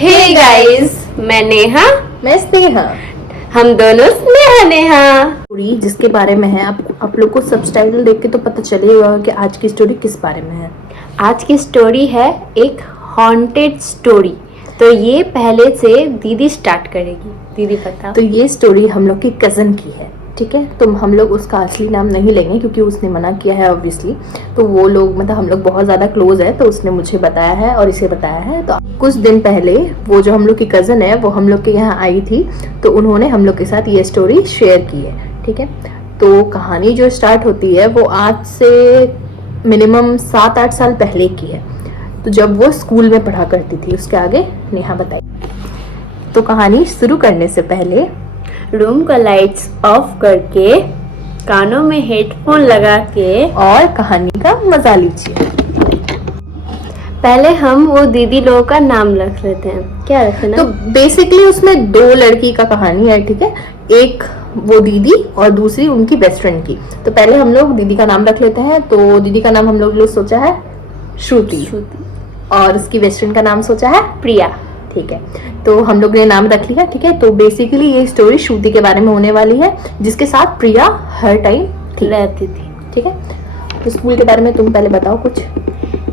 Hey guys, मैं नेहा। मैं स्नेहा। हम दोनों स्नेहा नेहा। स्टोरी जिसके बारे में है आप लोग को सबटाइटल देख के तो पता चलेगा कि आज की स्टोरी किस बारे में है। आज की स्टोरी है एक हॉन्टेड स्टोरी। तो ये पहले से दीदी स्टार्ट करेगी। दीदी बताओ। तो ये स्टोरी हम लोग की कज़न की है, ठीक है। तो हम लोग उसका असली नाम नहीं लेंगे क्योंकि उसने मना किया है ऑब्वियसली। तो वो लोग मतलब हम लोग बहुत ज़्यादा क्लोज है, तो उसने मुझे बताया है और इसे बताया है। तो कुछ दिन पहले वो जो हम लोग की कज़न है वो हम लोग के यहाँ आई थी, तो उन्होंने हम लोग के साथ ये स्टोरी शेयर की है, ठीक है। तो कहानी जो स्टार्ट होती है वो आज से मिनिमम 7-8 साल पहले की है। तो जब वो स्कूल में पढ़ा करती थी। उसके आगे नेहा बताई। तो कहानी शुरू करने से पहले रूम का लाइट्स ऑफ करके, कानों में हेडफोन लगा के और कहानी का मजा लीजिए। पहले हम वो दीदी लोगों का नाम रख लेते हैं। क्या रखे ना? तो बेसिकली उसमें 2 लड़की का कहानी है, ठीक है। एक वो दीदी और दूसरी उनकी बेस्ट फ्रेंड की। तो पहले हम लोग दीदी का नाम रख लेते हैं। तो दीदी का नाम हम लोग सोचा है श्रुति, और उसकी बेस्ट फ्रेंड का नाम सोचा है प्रिया, ठीक है। तो हम लोग ने नाम रख लिया, ठीक है। तो बेसिकली ये स्टोरी श्रुति के बारे में होने वाली है, जिसके साथ प्रिया हर टाइम रहती थी, ठीक है। तो स्कूल के बारे में तुम पहले बताओ कुछ।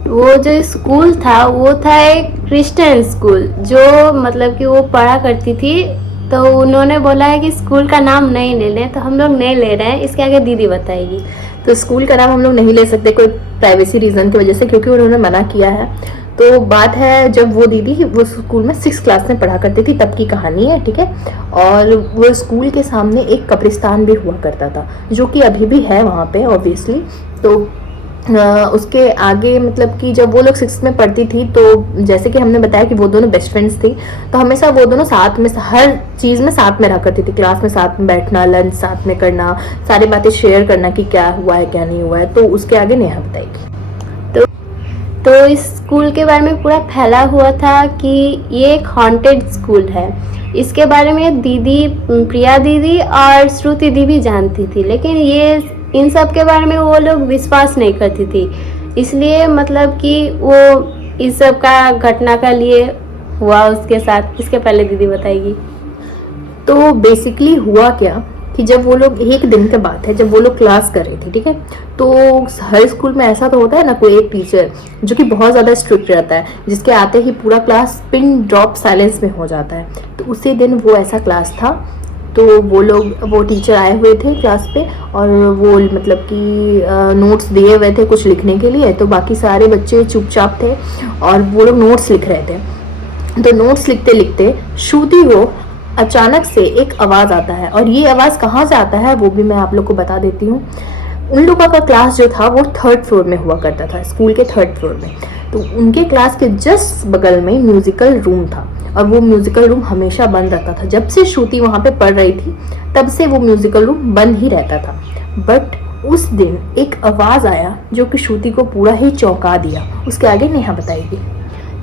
वो जो स्कूल था वो था एक क्रिश्चियन स्कूल, जो मतलब कि वो पढ़ा करती थी। तो उन्होंने बोला है कि स्कूल का नाम नहीं ले लें, तो हम लोग नहीं ले रहे हैं। इसके आगे दीदी बताएगी। तो स्कूल का नाम हम लोग नहीं ले सकते कोई प्राइवेसी रीजन की वजह से, क्योंकि उन्होंने मना किया है। तो बात है जब वो दीदी वो स्कूल में 6th क्लास में पढ़ा करती थी तब की कहानी है, ठीक है। और वो स्कूल के सामने एक कब्रिस्तान भी हुआ करता था, जो कि अभी भी है वहाँ पे ऑब्वियसली। तो उसके आगे मतलब कि जब वो लोग 6th में पढ़ती थी, तो जैसे कि हमने बताया कि वो दोनों बेस्ट फ्रेंड्स थी। तो हमेशा वो दोनों साथ में हर चीज़ में साथ में रहा करती थी। क्लास में साथ में बैठना, लंच साथ में करना, सारी बातें शेयर करना कि क्या हुआ है क्या नहीं हुआ है। तो उसके आगे नेहा बताएगी। तो इस स्कूल के बारे में पूरा फैला हुआ था कि ये एक हॉन्टेड स्कूल है। इसके बारे में दीदी, प्रिया दीदी और श्रुति दीदी जानती थी, लेकिन ये इन सब के बारे में वो लोग विश्वास नहीं करती थी। इसलिए मतलब कि वो इस सब का घटना का लिए हुआ उसके साथ। इसके पहले दीदी बताएगी। तो बेसिकली हुआ क्या कि जब वो लोग, एक दिन के बात है जब वो लोग क्लास कर रही थी, ठीक है। तो हर स्कूल में ऐसा तो होता है ना, कोई एक टीचर जो कि बहुत ज़्यादा स्ट्रिक्ट रहता है, जिसके आते ही पूरा क्लास पिन ड्रॉप साइलेंस में हो जाता है। तो उसी दिन वो ऐसा क्लास था। तो वो टीचर आए हुए थे क्लास पे, और वो मतलब कि नोट्स दिए हुए थे कुछ लिखने के लिए। तो बाकी सारे बच्चे चुपचाप थे और वो लोग नोट्स लिख रहे थे। तो नोट्स लिखते लिखते श्रुति को अचानक से एक आवाज़ आता है, और ये आवाज़ कहाँ से आता है वो भी मैं आप लोग को बता देती हूँ। उन लोगों का क्लास जो था वो 3rd फ्लोर में हुआ करता था, स्कूल के 3rd फ्लोर में। तो उनके क्लास के जस्ट बगल में म्यूजिकल रूम था, और वो म्यूजिकल रूम हमेशा बंद रहता था। जब से श्रुति वहाँ पे पढ़ रही थी तब से वो म्यूजिकल रूम बंद ही रहता था। बट उस दिन एक आवाज़ आया जो कि श्रुति को पूरा ही चौंका दिया। उसके आगे नेहा बताएगी।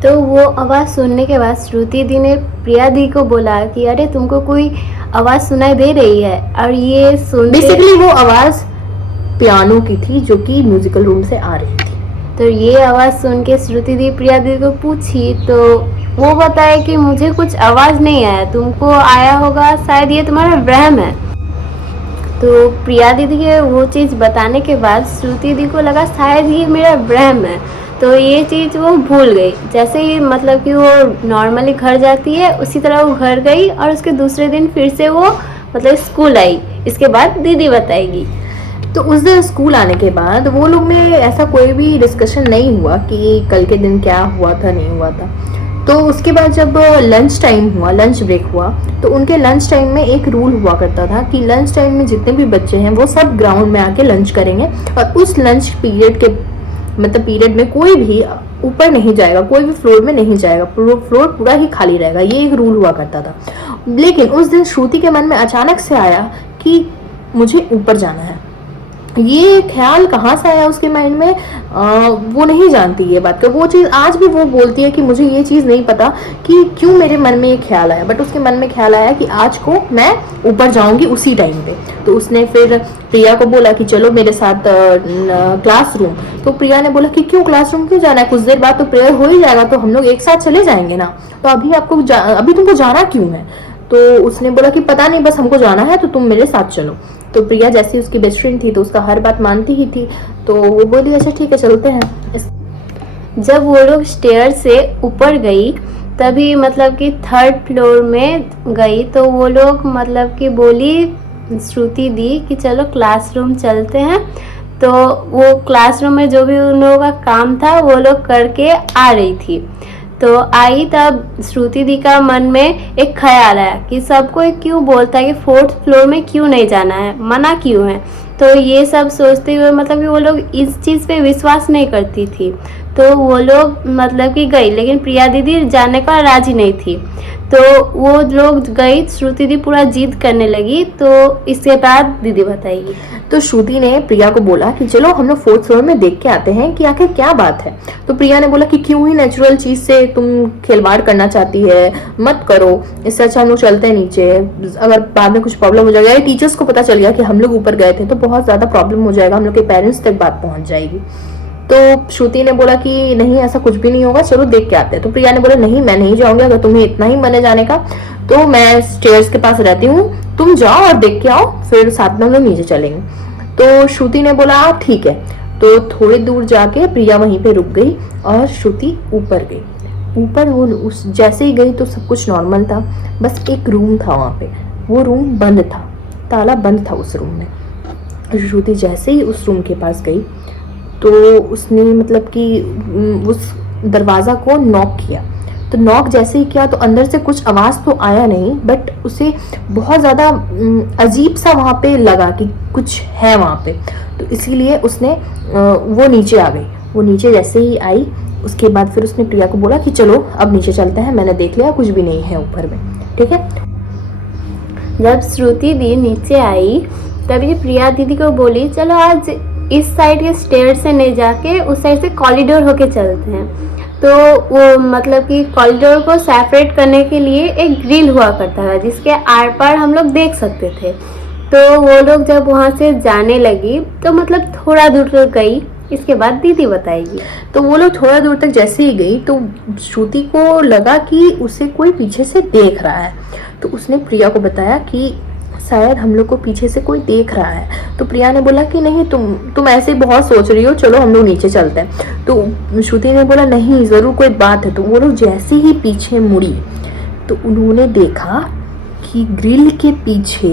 तो वो आवाज़ सुनने के बाद श्रुति दी ने प्रिया दी को बोला कि अरे तुमको कोई आवाज़ सुनाई दे रही है। और ये सुन, बेसिकली वो आवाज़ पियानो की थी जो कि म्यूजिकल रूम से आ रही थी। तो ये आवाज़ सुन के श्रुति दी प्रिया दी को पूछी, तो वो बताया कि मुझे कुछ आवाज़ नहीं आया, तुमको आया होगा, शायद ये तुम्हारा वहम है। तो प्रिया दीदी के वो चीज़ बताने के बाद श्रुति दी को लगा शायद ये मेरा वहम है। तो ये चीज़ वो भूल गई। जैसे ही मतलब कि वो नॉर्मली घर जाती है, उसी तरह वो घर गई, और उसके दूसरे दिन फिर से वो मतलब स्कूल आई। इसके बाद दीदी बताएगी। तो उस दिन स्कूल आने के बाद वो लोग में ऐसा कोई भी डिस्कशन नहीं हुआ कि कल के दिन क्या हुआ था नहीं हुआ था। तो उसके बाद जब लंच टाइम हुआ, लंच ब्रेक हुआ, तो उनके लंच टाइम में एक रूल हुआ करता था कि लंच टाइम में जितने भी बच्चे हैं वो सब ग्राउंड में आके लंच करेंगे, और उस लंच पीरियड के मतलब पीरियड में कोई भी ऊपर नहीं जाएगा, कोई भी फ्लोर में नहीं जाएगा, फ्लोर पूरा ही खाली रहेगा। ये एक रूल हुआ करता था। लेकिन उस दिन श्रुति के मन में अचानक से आया कि मुझे ऊपर जाना है। ये ख्याल कहाँ से आया उसके माइंड में, वो नहीं जानती ये बात का। वो चीज़ आज भी वो बोलती है कि मुझे ये चीज़ नहीं पता कि क्यों मेरे मन में ये ख्याल आया, बट उसके मन में ख्याल आया कि आज को मैं ऊपर जाऊंगी उसी टाइम पे। तो उसने फिर प्रिया को बोला कि चलो मेरे साथ क्लासरूम। तो प्रिया ने बोला कि क्यों क्लासरूम क्यों जाना है, कुछ देर बाद तो प्रेयर हो ही जाएगा, तो हम लोग एक साथ चले जाएंगे ना, तो अभी तुमको जाना क्यों है। तो उसने बोला कि पता नहीं, बस हमको जाना है तो तुम मेरे साथ चलो। तो प्रिया जैसी उसकी बेस्ट फ्रेंड थी तो उसका हर बात मानती ही थी, तो वो बोली अच्छा ठीक है चलते हैं। जब वो लोग स्टेयर से ऊपर गई तभी मतलब कि 3rd फ्लोर में गई, तो वो लोग मतलब कि बोली श्रुति दी कि चलो क्लासरूम चलते हैं। तो वो क्लासरूम में जो भी उन लोगों का काम था वो लोग करके आ रही थी। तो आई तब श्रुति दी का मन में एक ख्याल आया कि सबको क्यों बोलता है कि 4th फ्लोर में क्यों नहीं जाना है, मना क्यों है। तो ये सब सोचते हुए मतलब कि वो लोग इस चीज़ पे विश्वास नहीं करती थी, तो वो लोग मतलब कि गई, लेकिन प्रिया दीदी जाने का राजी नहीं थी। तो वो लोग गई, श्रुति दी पूरा जिद करने लगी। तो इसके बाद दीदी बताएगी। तो श्रुति ने प्रिया को बोला कि चलो हम लोग 4th फ्लोर में देख के आते हैं कि आखिर क्या बात है। तो प्रिया ने बोला कि क्यों ही नेचुरल चीज से तुम खिलवाड़ करना चाहती है, मत करो, इससे अच्छा हम लोग चलते हैं नीचे। अगर बाद में कुछ प्रॉब्लम हो जाएगा या टीचर्स को पता चल गया कि हम लोग ऊपर गए थे तो बहुत ज्यादा प्रॉब्लम हो जाएगा, हम लोग के पेरेंट्स तक बात पहुंच जाएगी। तो श्रुति ने बोला कि नहीं ऐसा कुछ भी नहीं होगा, चलो देख के आते हैं। तो प्रिया ने बोला नहीं मैं नहीं जाऊंगी, अगर तुम्हें इतना ही मन है जाने का तो मैं स्टेयर्स के पास रहती हूँ, तुम जाओ और देख के आओ, फिर साथ में हम लोग नीचे चलेंगे। तो श्रुति ने बोला ठीक है। तो थोड़ी दूर जाके प्रिया वहीं पे रुक गई और श्रुति ऊपर गई। ऊपर वो उस जैसे ही गई तो सब कुछ नॉर्मल था, बस एक रूम था वहाँ पे, वो रूम बंद था, ताला बंद था उस रूम में। श्रुति जैसे ही उस रूम के पास गई तो उसने मतलब कि उस दरवाज़ा को नॉक किया। तो नॉक जैसे ही किया तो अंदर से कुछ आवाज़ तो आया नहीं, बट उसे बहुत ज़्यादा अजीब सा वहाँ पे लगा कि कुछ है वहाँ पे। तो इसीलिए उसने वो नीचे आ गई। वो नीचे जैसे ही आई उसके बाद फिर उसने प्रिया को बोला कि चलो अब नीचे चलते हैं, मैंने देख लिया कुछ भी नहीं है ऊपर में, ठीक है। जब श्रुति दी नीचे आई तभी प्रिया दीदी को बोली चलो आज इस साइड के स्टेयर से नहीं जाके उस साइड से कॉरिडोर होके चलते हैं। तो वो मतलब कि कॉरिडोर को सेपरेट करने के लिए एक ग्रिल हुआ करता था जिसके आर पार हम लोग देख सकते थे। तो वो लोग जब वहाँ से जाने लगी तो मतलब थोड़ा दूर तक गई, इसके बाद दीदी बताएगी। तो वो लोग थोड़ा दूर तक जैसे ही गई तो श्रुति को लगा कि उसे कोई पीछे से देख रहा है। तो उसने प्रिया को बताया कि शायद हम लोग को पीछे से कोई देख रहा है। तो प्रिया ने बोला कि नहीं तुम ऐसे बहुत सोच रही हो, चलो हम लोग नीचे चलते हैं। तो श्रुति ने बोला नहीं ज़रूर कोई बात है। तो वो लोग जैसे ही पीछे मुड़ी तो उन्होंने देखा कि ग्रिल के पीछे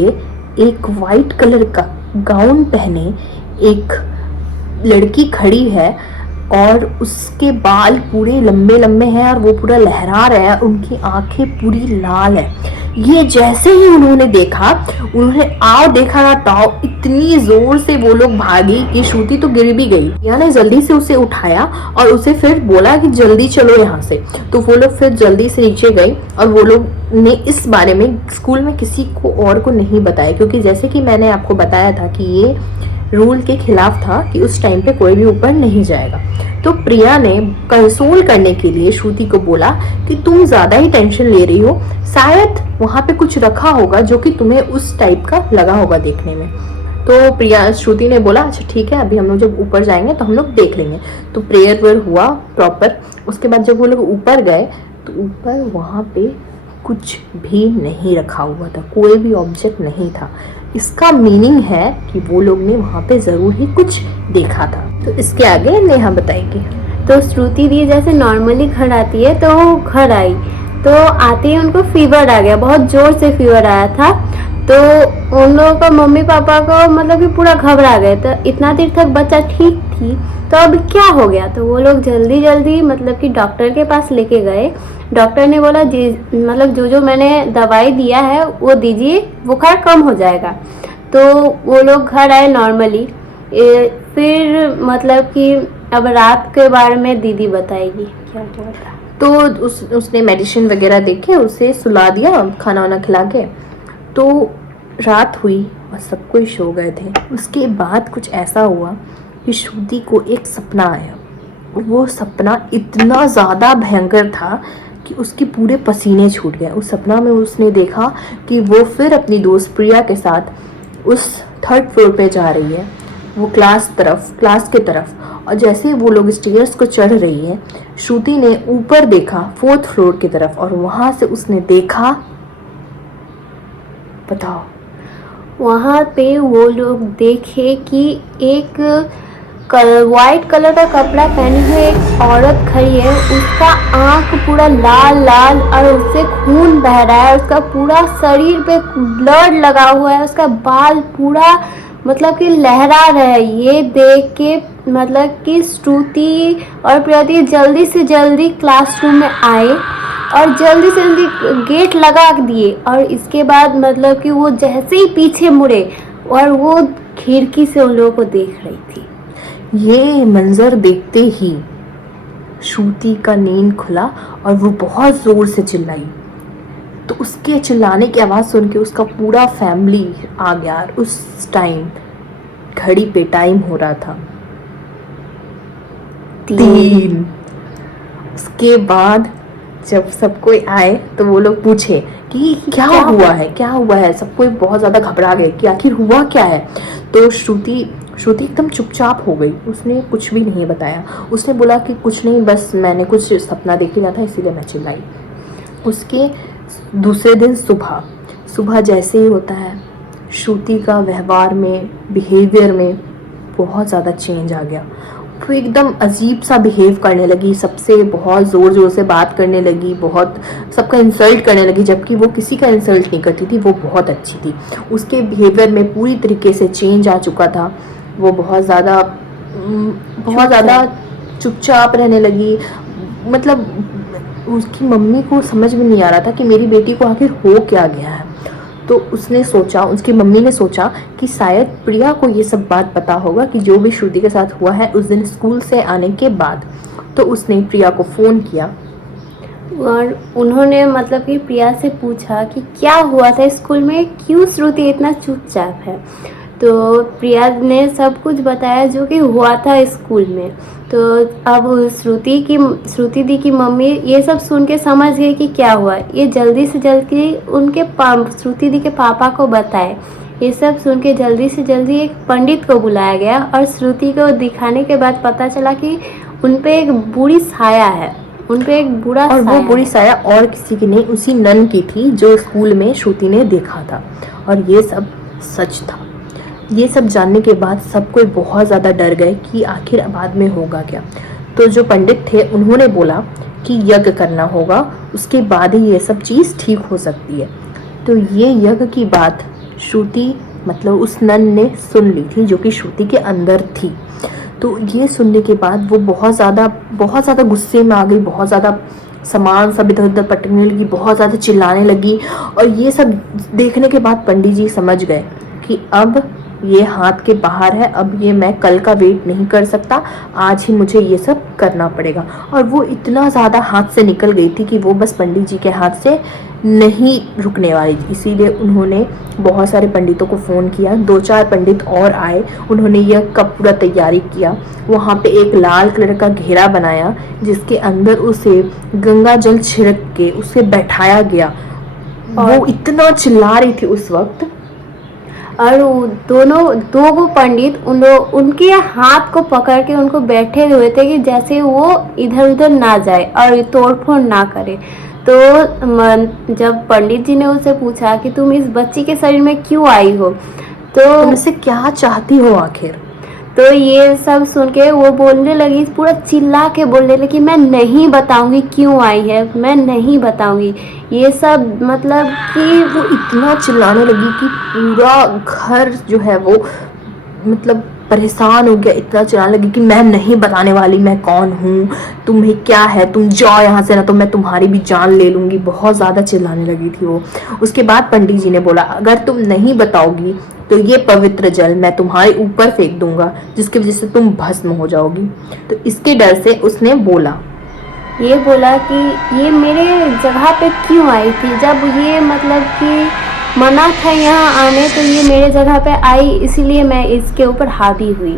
एक वाइट कलर का गाउन पहने एक लड़की खड़ी है और उसके बाल पूरे लंबे लंबे हैं और वो पूरा लहरा रहा है, उनकी आंखें पूरी लाल है। ये जैसे ही उन्होंने देखा, उन्होंने आओ देखा ना ताओ, इतनी जोर से वो लोग भागी कि श्रुति तो गिर भी गई। प्रिया ने जल्दी से उसे उठाया और उसे फिर बोला कि जल्दी चलो यहाँ से। तो वो लोग फिर जल्दी से नीचे गए और वो लोग ने इस बारे में स्कूल में किसी को और को नहीं बताया, क्योंकि जैसे कि मैंने आपको बताया था कि ये रूल के खिलाफ था कि उस टाइम पे कोई भी ऊपर नहीं जाएगा। तो प्रिया ने कंसोल करने के लिए श्रुति को बोला कि तुम ज्यादा ही टेंशन ले रही हो, शायद वहां पे कुछ रखा होगा जो कि तुम्हें उस टाइप का लगा होगा देखने में। तो प्रिया श्रुति ने बोला अच्छा ठीक है, अभी हम लोग जब ऊपर जाएंगे तो हम लोग देख लेंगे। तो प्रेयर वेयर हुआ प्रॉपर। उसके बाद जब वो लोग ऊपर गए तो ऊपर वहाँ पे कुछ भी नहीं रखा हुआ था, कोई भी ऑब्जेक्ट नहीं था। इसका मीनिंग है कि वो लोग ने वहाँ पे जरूर ही कुछ देखा था। तो इसके आगे नेहा बताएगी। तो श्रुति दी जैसे नॉर्मली घर आती है तो वो घर आई, तो आते ही उनको फीवर आ गया, बहुत जोर से फीवर आया था। तो उन लोगों का मम्मी पापा को मतलब कि पूरा घबरा गए। तो इतना देर तक बच्चा ठीक थी तो अब क्या हो गया। तो वो लोग जल्दी जल्दी मतलब कि डॉक्टर के पास लेके गए। डॉक्टर ने बोला जी मतलब जो मैंने दवाई दिया है वो दीजिए, बुखार कम हो जाएगा। तो वो लोग घर आए नॉर्मली। फिर मतलब कि अब रात के बारे में दीदी बताएगी क्या हुआ था। तो उसने मेडिसिन वगैरह देके उसे सुला दिया, खाना वाना खिला के। तो रात हुई और सब कोई सो गए थे। उसके बाद कुछ ऐसा हुआ कि श्रुति को एक सपना आया। वो सपना इतना ज़्यादा भयंकर था कि उसके पूरे पसीने छूट गए। उस सपना में उसने देखा कि वो फिर अपनी दोस्त प्रिया के साथ उस 3rd फ्लोर पे जा रही है, वो क्लास के तरफ। और जैसे ही वो लोग स्टेयर्स को चढ़ रही है, श्रुति ने ऊपर देखा 4th फ्लोर की तरफ, और वहां से उसने देखा, बताओ। वहाँ पे वो लोग देखे कि एक वाइट कलर का कपड़ा पहने हुए एक औरत खड़ी है। उसका आंख पूरा लाल लाल और उससे खून बह रहा है। उसका पूरा शरीर पे ब्लड लगा हुआ है। उसका बाल पूरा मतलब कि लहरा रहा है। ये देख के मतलब कि श्रुति और प्रियति जल्दी से जल्दी क्लासरूम में आए और जल्दी से जल्दी गेट लगा दिए। और इसके बाद मतलब कि वो जैसे ही पीछे मुड़े और वो खिड़की से उन लोगों को देख रही थी। ये मंजर देखते ही श्रुति का नींद खुला और वो बहुत जोर से चिल्लाई। तो उसके चिल्लाने की आवाज़ सुन के उसका पूरा फैमिली आ गया। उस टाइम घड़ी पे टाइम हो रहा था 3। उसके बाद जब सब कोई आए तो वो लोग पूछे कि क्या हुआ है। सब कोई बहुत ज़्यादा घबरा गए कि आखिर हुआ क्या है। तो श्रुति एकदम चुपचाप हो गई। उसने कुछ भी नहीं बताया। उसने बोला कि कुछ नहीं, बस मैंने कुछ सपना देख लिया था इसीलिए मैं चिल्लाई। उसके दूसरे दिन सुबह जैसे ही होता है, श्रुति का व्यवहार में, बिहेवियर में बहुत ज़्यादा चेंज आ गया। वो एकदम अजीब सा बिहेव करने लगी, सबसे बहुत ज़ोर से बात करने लगी, बहुत सबका इंसल्ट करने लगी, जबकि वो किसी का इंसल्ट नहीं करती थी। वो बहुत अच्छी थी। उसके बिहेवियर में पूरी तरीके से चेंज आ चुका था। वो बहुत ज़्यादा चुपचाप रहने लगी। मतलब उसकी मम्मी को समझ में नहीं आ रहा था कि मेरी बेटी को आखिर हो क्या गया है। तो उसकी मम्मी ने सोचा कि शायद प्रिया को ये सब बात पता होगा कि जो भी श्रुति के साथ हुआ है उस दिन स्कूल से आने के बाद। तो उसने प्रिया को फ़ोन किया और उन्होंने मतलब कि प्रिया से पूछा कि क्या हुआ था स्कूल में, क्यों श्रुति इतना चुपचाप है। तो प्रिया ने सब कुछ बताया जो कि हुआ था स्कूल में। तो अब श्रुति दी की मम्मी ये सब सुन के समझ गई कि क्या हुआ। ये जल्दी से जल्दी उनके श्रुति दी के पापा को बताए। ये सब सुन के जल्दी से जल्दी एक पंडित को बुलाया गया और श्रुति को दिखाने के बाद पता चला कि उन पे एक बुरी साया है, उन पे एक बुरा और साया वो बुरी साया और किसी की नहीं, उसी नन की थी जो स्कूल में श्रुति ने देखा था। और ये सब सच था। ये सब जानने के बाद सब कोई बहुत ज़्यादा डर गए कि आखिर बाद में होगा क्या। तो जो पंडित थे उन्होंने बोला कि यज्ञ करना होगा, उसके बाद ही ये सब चीज़ ठीक हो सकती है। तो ये यज्ञ की बात श्रुति मतलब उस नन ने सुन ली थी जो कि श्रुति के अंदर थी। तो ये सुनने के बाद वो बहुत ज़्यादा गुस्से में आ गई, बहुत ज़्यादा सामान सब इधर उधर पटकने लगी, बहुत ज़्यादा चिल्लाने लगी। और ये सब देखने के बाद पंडित जी समझ गए कि अब ये हाथ के बाहर है, अब ये मैं कल का वेट नहीं कर सकता, आज ही मुझे ये सब करना पड़ेगा। और वो इतना ज़्यादा हाथ से निकल गई थी कि वो बस पंडित जी के हाथ से नहीं रुकने वाली थी। इसीलिए उन्होंने बहुत सारे पंडितों को फ़ोन किया, 2-4 पंडित और आए। उन्होंने यह का पूरा तैयारी किया। वहाँ पे एक लाल कलर का घेरा बनाया जिसके अंदर उसे गंगा जल छिड़क के उसे बैठाया गया। और वो इतना चिल्ला रही थी उस वक्त। और दो पंडित उनके हाथ को पकड़ के उनको बैठे हुए थे कि जैसे वो इधर उधर ना जाए और तोड़फोड़ ना करे। तो जब पंडित जी ने उसे पूछा कि तुम इस बच्ची के शरीर में क्यों आई हो, तो तुम इससे क्या चाहती हो आखिर। तो ये सब सुन के वो बोलने लगी, पूरा चिल्ला के बोलने लगी, मैं नहीं बताऊंगी क्यों आई है, मैं नहीं बताऊंगी। ये सब मतलब कि वो इतना चिल्लाने लगी कि पूरा घर जो है वो मतलब परेशान हो गया। इतना चिल्लाने लगी कि मैं नहीं बताने वाली, मैं कौन हूँ, तुम्हें क्या है, तुम जाओ यहाँ से, ना तो मैं तुम्हारी भी जान ले लूँगी। बहुत ज़्यादा चिल्लाने लगी थी वो। उसके बाद पंडित जी ने बोला, अगर तुम नहीं बताओगी तो ये पवित्र जल मैं तुम्हारे ऊपर फेंक दूंगा, जिसकी वजह से तुम भस्म हो जाओगी। तो इसके डर से उसने बोला कि ये मेरे जगह पे क्यों आई थी, जब ये मतलब कि मना था यहाँ आने, तो ये मेरे जगह पे आई, इसीलिए मैं इसके ऊपर हावी हुई।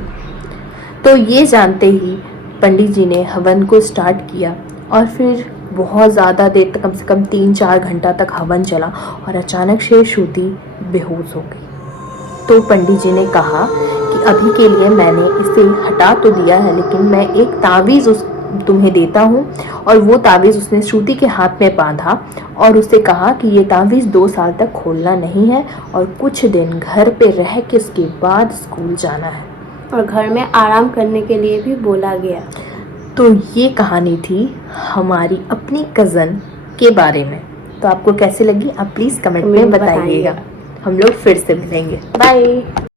तो ये जानते ही पंडित जी ने हवन को स्टार्ट किया और फिर बहुत ज़्यादा देर तक, कम से कम 3-4 घंटा तक हवन चला और अचानक से श्रुति बेहोश हो गई। तो पंडित जी ने कहा कि अभी के लिए मैंने इसे हटा तो दिया है, लेकिन मैं एक तावीज़ तुम्हें देता हूँ। और वो तावीज़ उसने श्रुति के हाथ में बांधा और उससे कहा कि ये तावीज़ 2 साल तक खोलना नहीं है और कुछ दिन घर पे रह के उसके बाद स्कूल जाना है और घर में आराम करने के लिए भी बोला गया। तो ये कहानी थी हमारी अपनी कज़न के बारे में। तो आपको कैसी लगी आप प्लीज़ कमेंट में बताइएगा। हम लोग फिर से मिलेंगे। बाय।